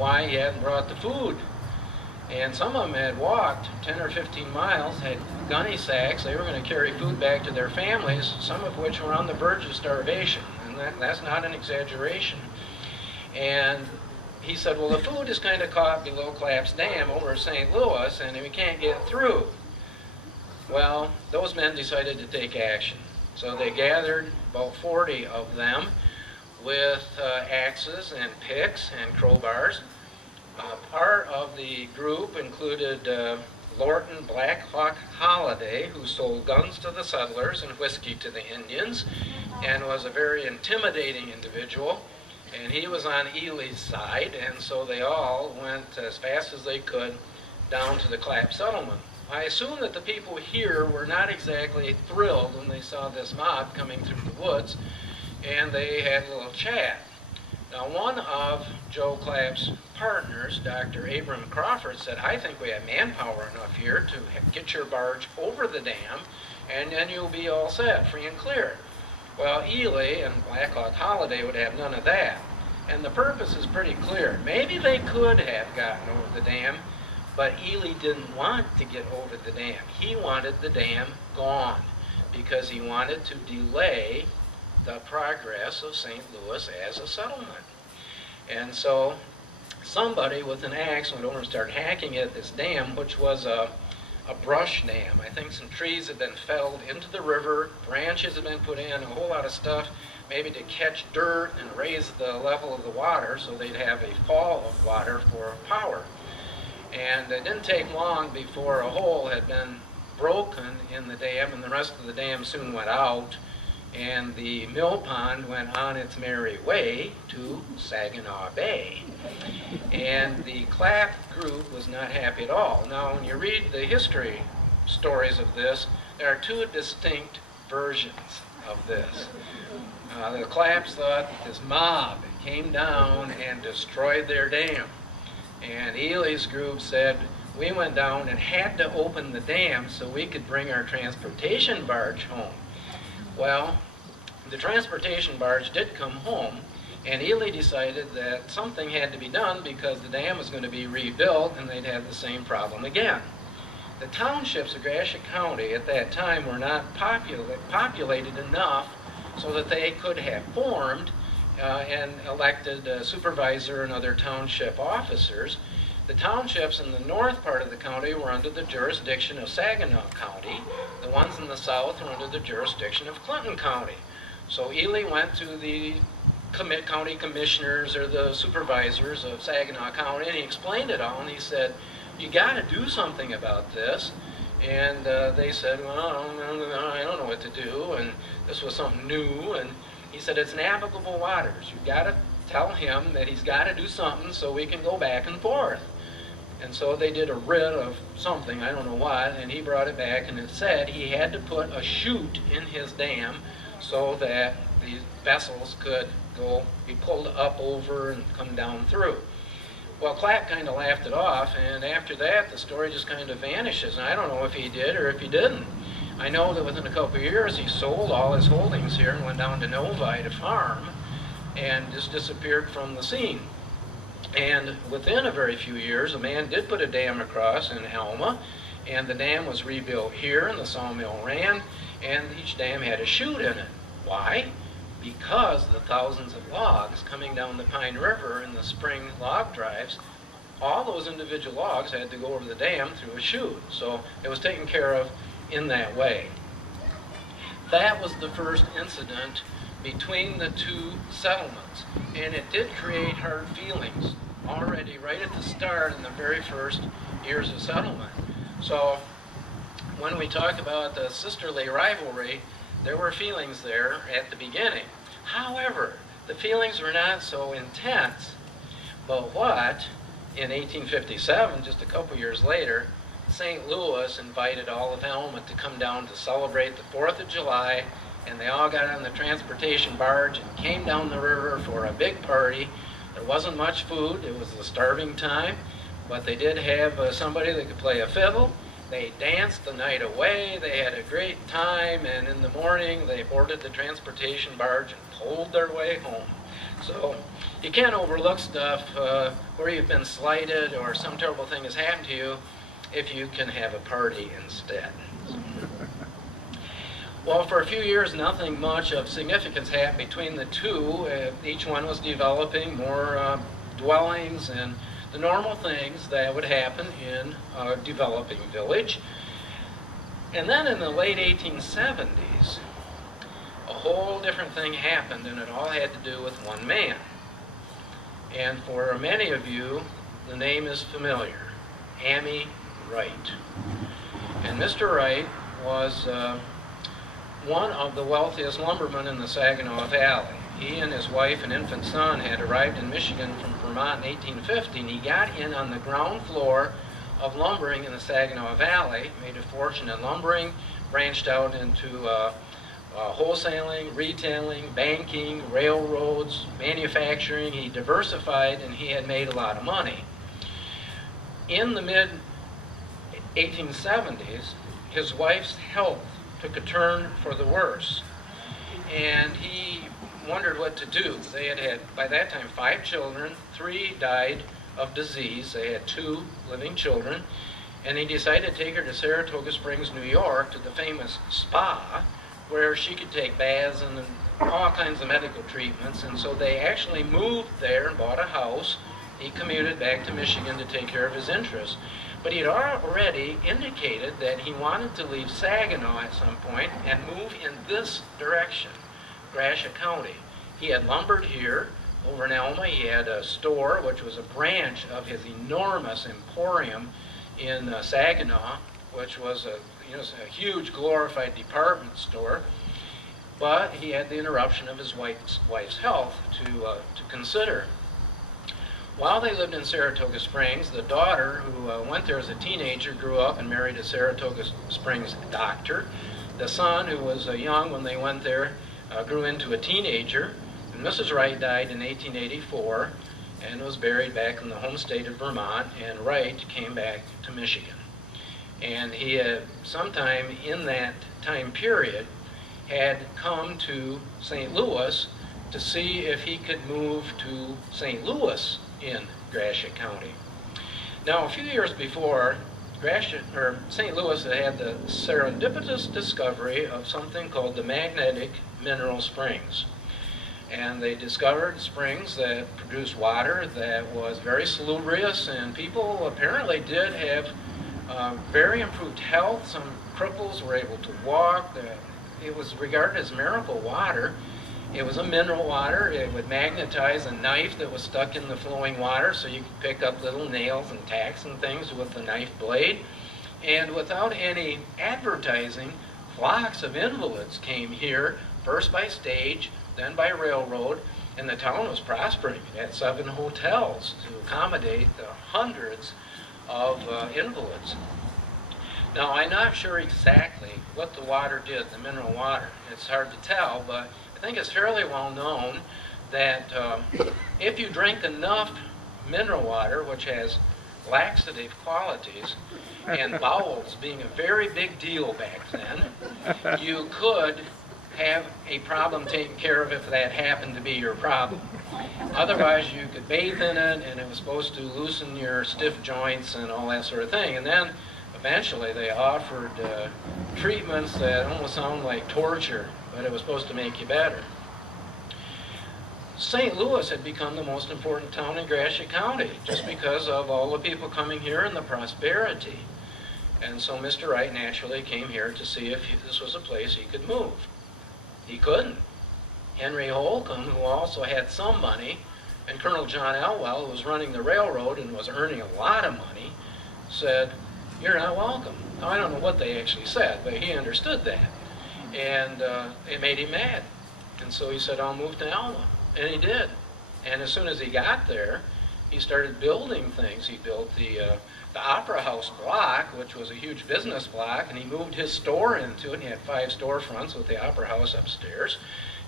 why he hadn't brought the food. And some of them had walked 10 or 15 miles, had gunny sacks. They were going to carry food back to their families, some of which were on the verge of starvation. And that's not an exaggeration. And he said, well, the food is kind of caught below Clapp's Dam over St. Louis, and we can't get through. Well, those men decided to take action. So they gathered about 40 of them with axes and picks and crowbars. Part of the group included Lorton Black Hawk Holiday, who sold guns to the settlers and whiskey to the Indians, and was a very intimidating individual. And he was on Ely's side, and so they all went as fast as they could down to the Clapp settlement. I assume that the people here were not exactly thrilled when they saw this mob coming through the woods, and they had a little chat. Now, one of Joe Clapp's partners, Dr. Abram Crawford, said, I think we have manpower enough here to get your barge over the dam, and then you'll be all set, free and clear. Well, Ely and Black Hawk Holiday would have none of that. And the purpose is pretty clear. Maybe they could have gotten over the dam, but Ely didn't want to get over the dam. He wanted the dam gone because he wanted to delay the progress of St. Louis as a settlement. And so somebody with an axe went over and started hacking at this dam, which was a brush dam. I think some trees had been felled into the river, branches had been put in, a whole lot of stuff, maybe to catch dirt and raise the level of the water so they'd have a fall of water for power. And it didn't take long before a hole had been broken in the dam, and the rest of the dam soon went out, and the mill pond went on its merry way to Saginaw Bay. And the Clapp group was not happy at all. Now, when you read the history stories of this, there are two distinct versions of this. The Clapps thought this mob came down and destroyed their dam. And Ely's group said, we went down and had to open the dam so we could bring our transportation barge home. Well, the transportation barge did come home, and Ely decided that something had to be done because the dam was going to be rebuilt and they'd have the same problem again. The townships of Gratiot County at that time were not populated enough so that they could have formed and elected a supervisor and other township officers. The townships in the north part of the county were under the jurisdiction of Saginaw County. The ones in the south were under the jurisdiction of Clinton County. So Ely went to the county commissioners or the supervisors of Saginaw County, and he explained it all, and he said, you got to do something about this. And they said, well, I don't know what to do, and this was something new, and he said, it's navigable waters. You've got to tell him that he's got to do something so we can go back and forth. And so they did a writ of something, I don't know what, and he brought it back, and it said he had to put a chute in his dam so that the vessels could be pulled up over and come down through. Well, Clapp kind of laughed it off, and after that, the story just kind of vanishes. And I don't know if he did or if he didn't. I know that within a couple of years, he sold all his holdings here and went down to Novi to farm and just disappeared from the scene. And within a very few years, a man did put a dam across in Alma, and the dam was rebuilt here, and the sawmill ran, and each dam had a chute in it. Why? Because the thousands of logs coming down the Pine River in the spring log drives, all those individual logs had to go over the dam through a chute. So it was taken care of in that way. That was the first incident between the two settlements, and it did create hard feelings already right at the start in the very first years of settlement. So when we talk about the sisterly rivalry, there were feelings there at the beginning. However, the feelings were not so intense. But what, in 1857, just a couple years later, St. Louis invited all of Alma to come down to celebrate the 4th of July, and they all got on the transportation barge and came down the river for a big party. There wasn't much food, it was a starving time, but they did have somebody that could play a fiddle. They danced the night away, they had a great time, and in the morning they boarded the transportation barge and pulled their way home. So you can't overlook stuff where you've been slighted or some terrible thing has happened to you if you can have a party instead. Well, for a few years, nothing much of significance happened between the two. Each one was developing more dwellings and the normal things that would happen in a developing village. And then in the late 1870s, a whole different thing happened, and it all had to do with one man. And for many of you, the name is familiar, Ammi Wright. And Mr. Wright was one of the wealthiest lumbermen in the Saginaw Valley. He and his wife and infant son had arrived in Michigan from Vermont in 1850, and he got in on the ground floor of lumbering in the Saginaw Valley, made a fortune in lumbering, branched out into wholesaling, retailing, banking, railroads, manufacturing. He diversified, and he had made a lot of money. In the mid-1870s, his wife's health took a turn for the worse, and he wondered what to do. They had had, by that time, 5 children. 3 died of disease. They had 2 living children, and he decided to take her to Saratoga Springs, New York, to the famous spa, where she could take baths and all kinds of medical treatments. And so they actually moved there and bought a house. He commuted back to Michigan to take care of his interests. But he had already indicated that he wanted to leave Saginaw at some point and move in this direction, Gratiot County. He had lumbered here. Over in Alma, he had a store, which was a branch of his enormous emporium in Saginaw, which was a huge glorified department store. But he had the interruption of his wife's health to consider. While they lived in Saratoga Springs, the daughter, who went there as a teenager, grew up and married a Saratoga Springs doctor. The son, who was young when they went there, grew into a teenager. And Mrs. Wright died in 1884 and was buried back in the home state of Vermont, and Wright came back to Michigan. And he had, sometime in that time period, had come to St. Louis to see if he could move to St. Louis in Gratiot County. Now, a few years before, St. Louis had the serendipitous discovery of something called the magnetic mineral springs. And they discovered springs that produced water that was very salubrious, and people apparently did have very improved health. Some cripples were able to walk. It was regarded as miracle water. It was a mineral water. It would magnetize a knife that was stuck in the flowing water, so you could pick up little nails and tacks and things with the knife blade. And without any advertising, flocks of invalids came here, first by stage, then by railroad, and the town was prospering. It had 7 hotels to accommodate the hundreds of invalids. Now, I'm not sure exactly what the water did, the mineral water. It's hard to tell, but I think it's fairly well known that if you drink enough mineral water, which has laxative qualities, and bowels being a very big deal back then, you could have a problem taken care of if that happened to be your problem. Otherwise, you could bathe in it, and it was supposed to loosen your stiff joints and all that sort of thing. And then eventually they offered treatments that almost sound like torture, but it was supposed to make you better. St. Louis had become the most important town in Gratiot County just because of all the people coming here and the prosperity. And so Mr. Wright naturally came here to see if this was a place he could move. He couldn't. Henry Holcomb, who also had some money, and Colonel John Elwell, who was running the railroad and was earning a lot of money, said, "You're not welcome." Now, I don't know what they actually said, but he understood that. And it made him mad. And so he said, "I'll move to Alma." And he did. And as soon as he got there, he started building things. He built the Opera House block, which was a huge business block, and he moved his store into it. And he had 5 storefronts with the Opera House upstairs.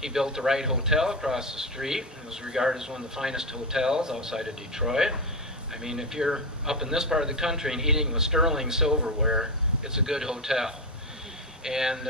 He built the Wright Hotel across the street. It was regarded as one of the finest hotels outside of Detroit. I mean, if you're up in this part of the country and eating with sterling silverware, it's a good hotel. And